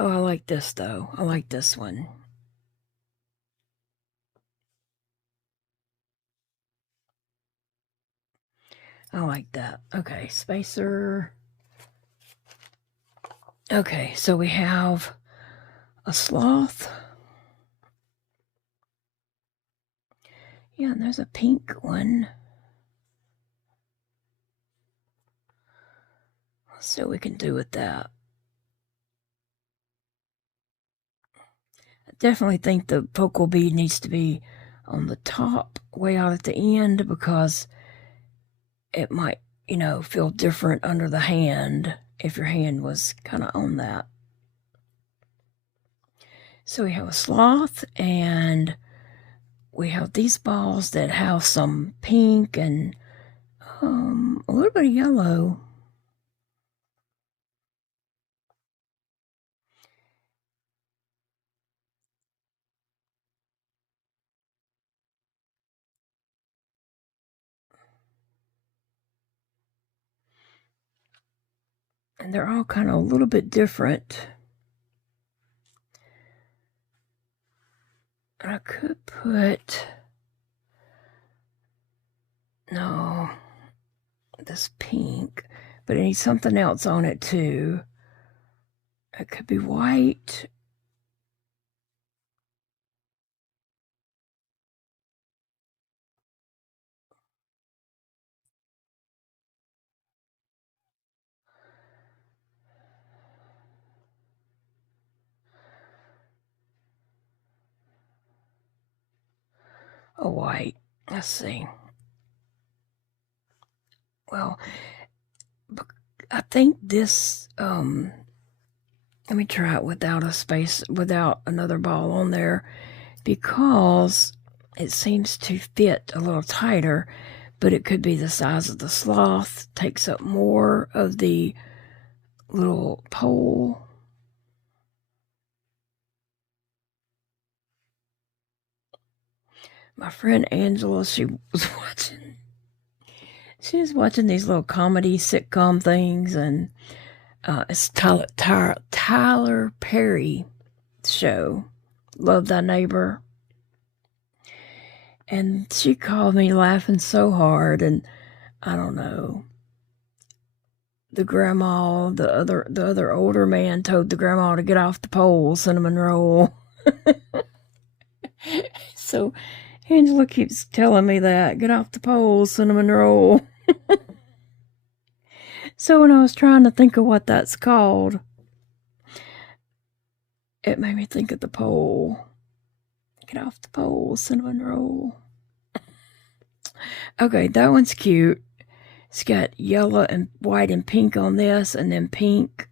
Oh, I like this though. I like this one. I like that. Okay, spacer. Okay, so we have a sloth. Yeah, and there's a pink one. Let's see what we can do with that. I definitely think the focal bead needs to be on the top, way out at the end, because it might, feel different under the hand if your hand was kind of on that. So we have a sloth, and we have these balls that have some pink and a little bit of yellow. And they're all kind of a little bit different. And I could put, no, this pink, but it needs something else on it too. It could be white. a white. Let's see. Well, I think this, let me try it without a space, without another ball on there, because it seems to fit a little tighter, but it could be the size of the sloth, takes up more of the little pole. My friend Angela, she was watching these little comedy sitcom things, and it's Tyler Perry show, Love Thy Neighbor. And she called me laughing so hard, and I don't know. The grandma, the other older man told the grandma to get off the pole, cinnamon roll. So Angela keeps telling me that, get off the pole, cinnamon roll. So when I was trying to think of what that's called, it made me think of the pole. Get off the pole, cinnamon roll. Okay, that one's cute. It's got yellow and white and pink on this, and then pink.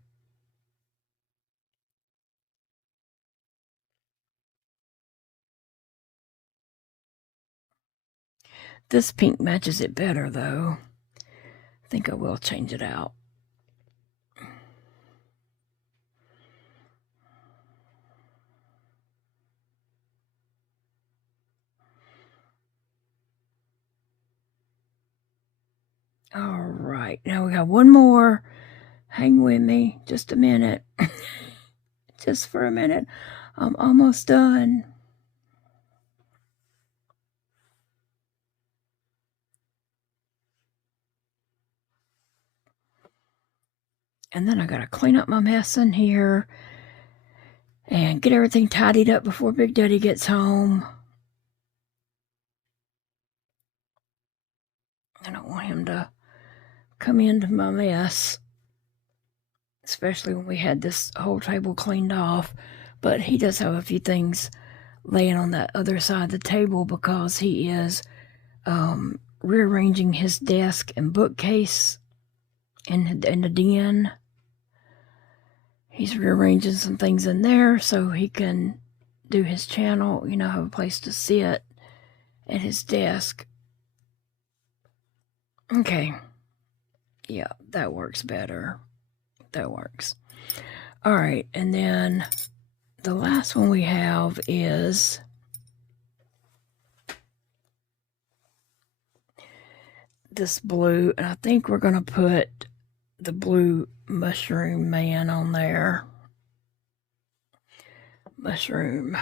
This pink matches it better, though. I think I will change it out. All right, now we got one more. Hang with me just a minute. Just for a minute. I'm almost done. And then I gotta clean up my mess in here and get everything tidied up before Big Daddy gets home. I don't want him to come into my mess, especially when we had this whole table cleaned off. But he does have a few things laying on that other side of the table because he is rearranging his desk and bookcase in the den. He's rearranging some things in there so he can do his channel, have a place to sit at his desk. Okay. Yeah, that works better. That works. All right, and then the last one we have is this blue, and I think we're going to put the blue mushroom man on there. Mushroom.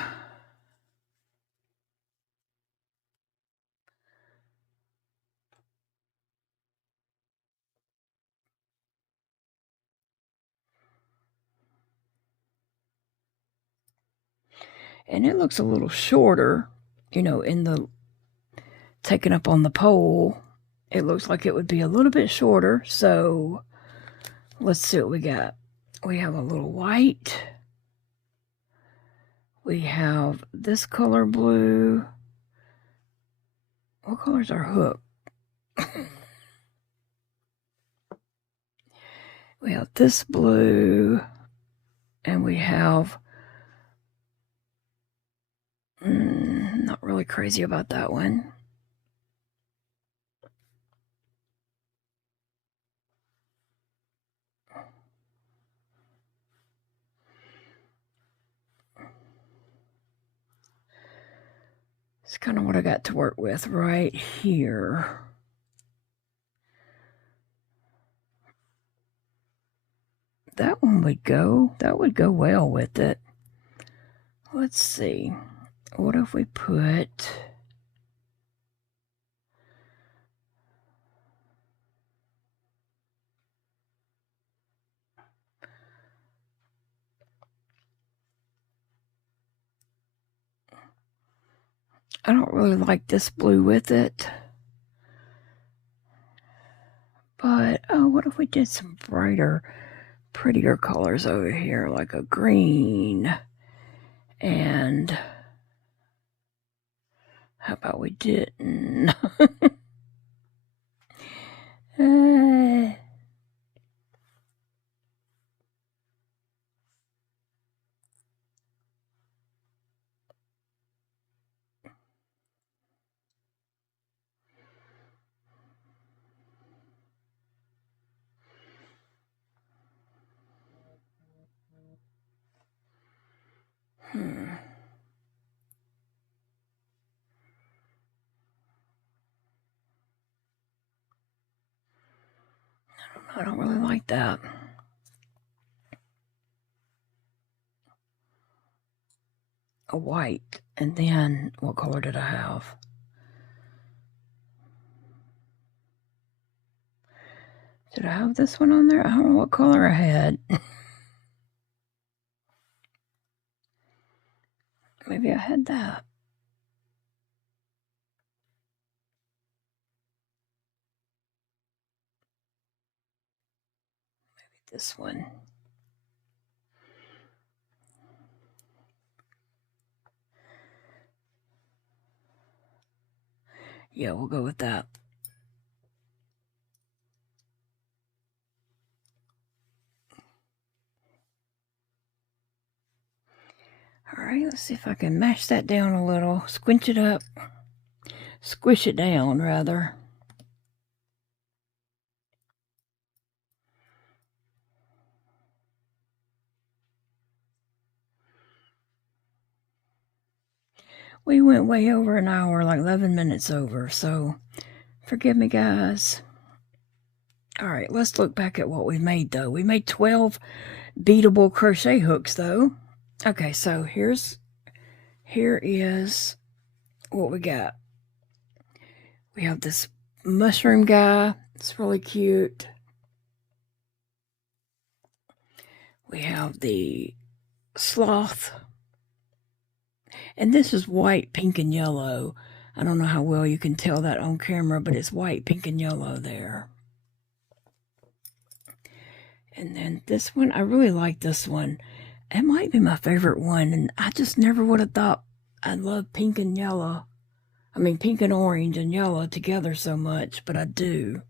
And it looks a little shorter, in the taken up on the pole. It looks like it would be a little bit shorter. So let's see what we got. We have a little white. We have this color blue. What color's our hook? We have this blue. And we have, not really crazy about that one. It's kind of what I got to work with right here. That one would go. That would go well with it. Let's see. What if we put... I don't really like this blue with it. But, what if we did some brighter, prettier colors over here, like a green and How about we didn't? I don't really like that. A white, and then what color did I have? Did I have this one on there? I don't know what color I had. Maybe I had that. Maybe this one. Yeah, we'll go with that. All right, let's see if I can mash that down a little. Squinch it up. Squish it down, rather. We went way over an hour, like 11 minutes over, so forgive me, guys. All right, let's look back at what we made, though. We made 12 beadable crochet hooks, though. Okay, so here is what we got. We have this mushroom guy. It's really cute. We have the sloth. And this is white, pink, and yellow. I don't know how well you can tell that on camera, but it's white, pink, and yellow there. And then this one, I really like this one. It might be my favorite one, and I just never would have thought I'd love pink and yellow. I mean, pink and orange and yellow together so much, but I do.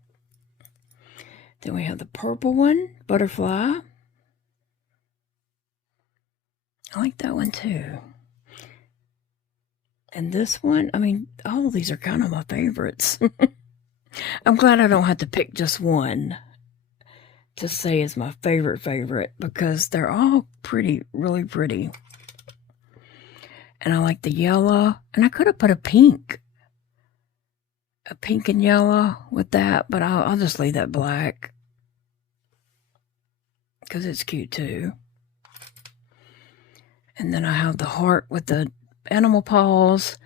Then we have the purple one, butterfly. I like that one too. And this one, I mean, all of these are kind of my favorites. I'm glad I don't have to pick just one to say is my favorite, because they're all pretty, really pretty. And I like the yellow, and I could have put a pink and yellow with that, but I'll just leave that black because it's cute too. And then I have the heart with the animal paws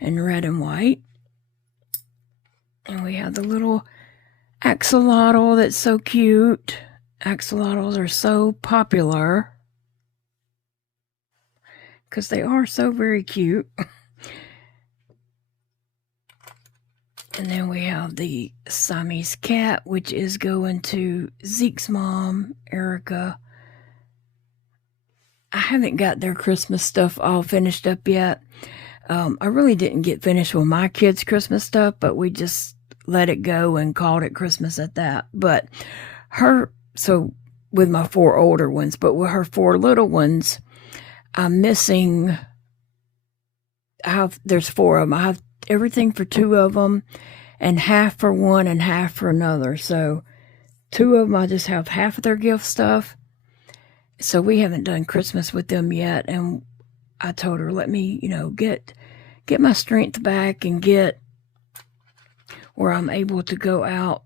in red and white. And we have the little axolotl that's so cute. Axolotls are so popular because they are so very cute. And then we have the Siamese cat, which is going to Zeke's mom, Erica. I haven't got their Christmas stuff all finished up yet. I really didn't get finished with my kids' Christmas stuff, but we just let it go and called it Christmas at that. But so with my 4 older ones, but with her 4 little ones, I'm missing, there's 4 of them. I have everything for 2 of them, and half for one and half for another. So 2 of them, I just have half of their gift stuff. So we haven't done Christmas with them yet, and I told her, let me, get my strength back and get where I'm able to go out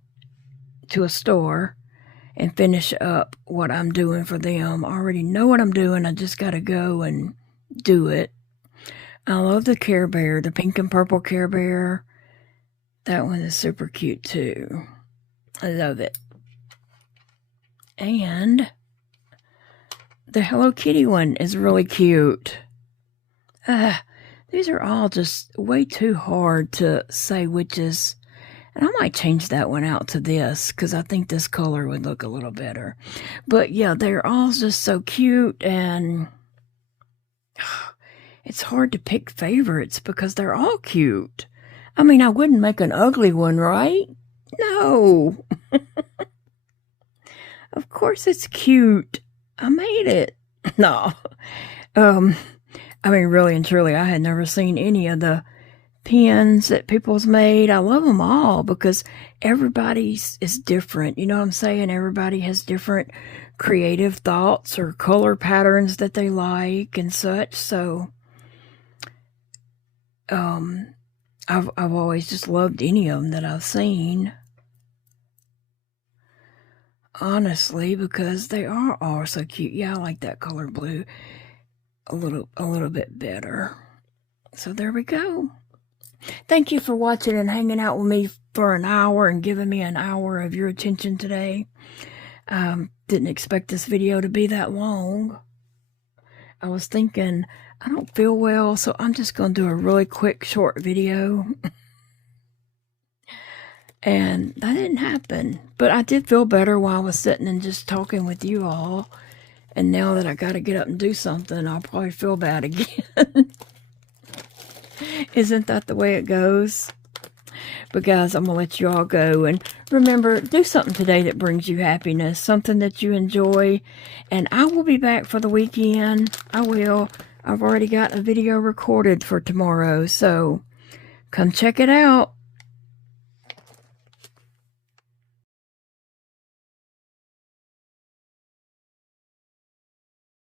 to a store and finish up what I'm doing for them. I already know what I'm doing. I just got to go and do it. I love the Care Bear, the pink and purple Care Bear. That one is super cute too. I love it. And the Hello Kitty one is really cute. These are all just way too hard to say which is. And I might change that one out to this because I think this color would look a little better. But yeah, they're all just so cute. And it's hard to pick favorites because they're all cute. I mean, I wouldn't make an ugly one, right? No. Of course it's cute. I made it. No. I mean, really and truly, I had never seen any of the pins that people's made. I love them all because everybody's is different. You know what I'm saying? Everybody has different creative thoughts or color patterns that they like and such. So, I've always just loved any of them that I've seen. Honestly, because they are all so cute. Yeah, I like that color blue a little bit better. So there we go. Thank you for watching and hanging out with me for an hour and giving me an hour of your attention today. Didn't expect this video to be that long. I was thinking, I don't feel well, so I'm just going to do a really quick, short video. And that didn't happen. But I did feel better while I was sitting and just talking with you all. And now that I got to get up and do something, I'll probably feel bad again. Isn't that the way it goes? But guys, I'm going to let you all go. And remember, do something today that brings you happiness. Something that you enjoy. And I will be back for the weekend. I will. I've already got a video recorded for tomorrow. So come check it out.